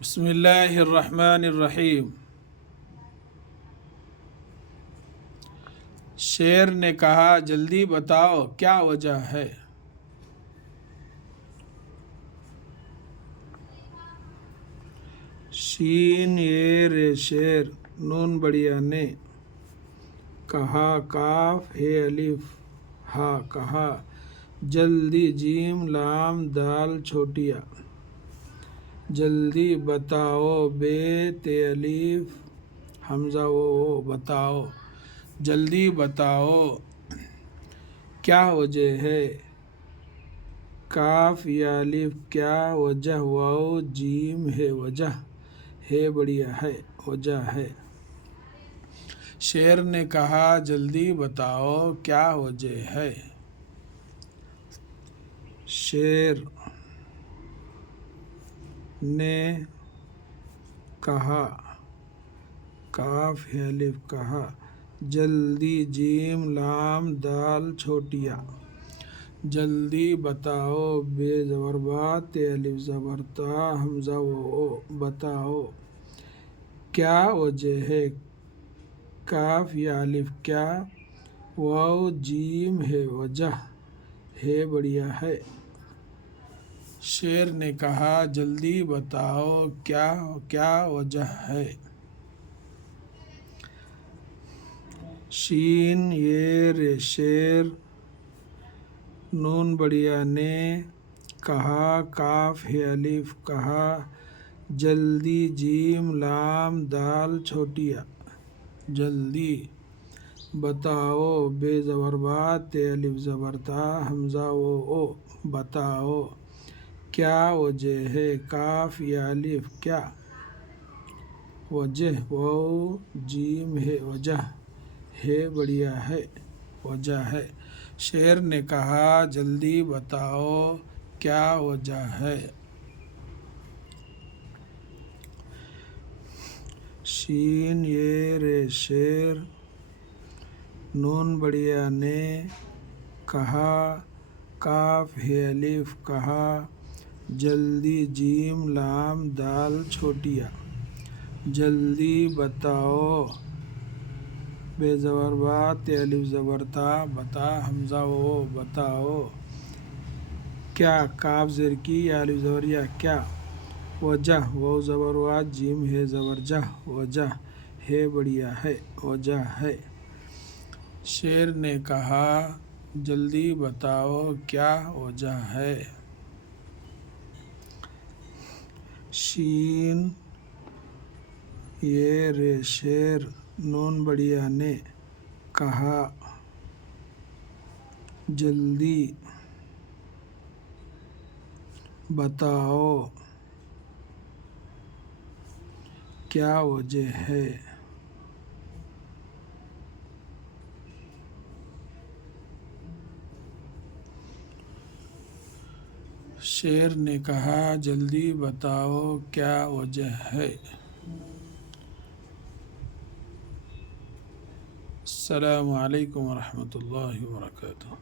بسم اللہ الرحمن الرحیم۔ شیر نے کہا جلدی بتاؤ کیا وجہ ہے۔ شین یہ رے شیر نون بڑیا نے، کہا کاف ہے الف ہا کہا، جلدی جیم لام دال چھوٹیا، جلدی بتاؤ بے تے الف حمزہ او بتاؤ، جلدی بتاؤ کیا وجہ ہے، کاف یا الف کیا وجہ، واو جیم ہے وجہ، ہے بڑھیا ہے وجہ ہے۔ شیر نے کہا جلدی بتاؤ کیا وجہ ہے۔ شیر نے کہا کاف ہے الف کہا، جلدی جیم لام دال چھوٹیا، جلدی بتاؤ بے زبر با تے الف زبر تا حمزہ او بتاؤ کیا وجہ ہے، کاف یا الف کیا، واو جیم ہے وجہ، ہے بڑھیا ہے۔ شیر نے کہا جلدی بتاؤ کیا وجہ ہے۔ شین یہ رے شیر نون بڑیا نے، کہا کاف ہے الف کہا، جلدی جیم لام دال چھوٹیا، جلدی بتاؤ بے زبر با تے الف زبر تا حمزہ او بتاؤ کیا وجہ ہے، کاف یا الف کیا وجہ، واو جیم ہے وجہ، ہے بڑھیا ہے وجہ ہے۔ شیر نے کہا جلدی بتاؤ کیا وجہ ہے۔ شین یہ رے شیر نون بڑیا نے، کہا کاف ہے الف کہا، جلدی جیم لام دال چھوٹیا، جلدی بتاؤ بے زبر با تے الف زبر تا بتا حمزہ او بتاؤ کیا، کاف زیر کی یا الف زبر یا کیا، وجہ واو زبر وا جیم ہے زبر جہ وجہ، ہے بڑھیا ہے وجہ ہے۔ شیر نے کہا جلدی بتاؤ کیا وجہ ہے۔ شین یہ رے شیر نون بڑیا نے، کہا جلدی بتاؤ کیا وجہ ہے۔ شیر نے کہا جلدی بتاؤ کیا وجہ ہے۔ السلام علیکم ورحمۃ اللہ وبرکاتہ۔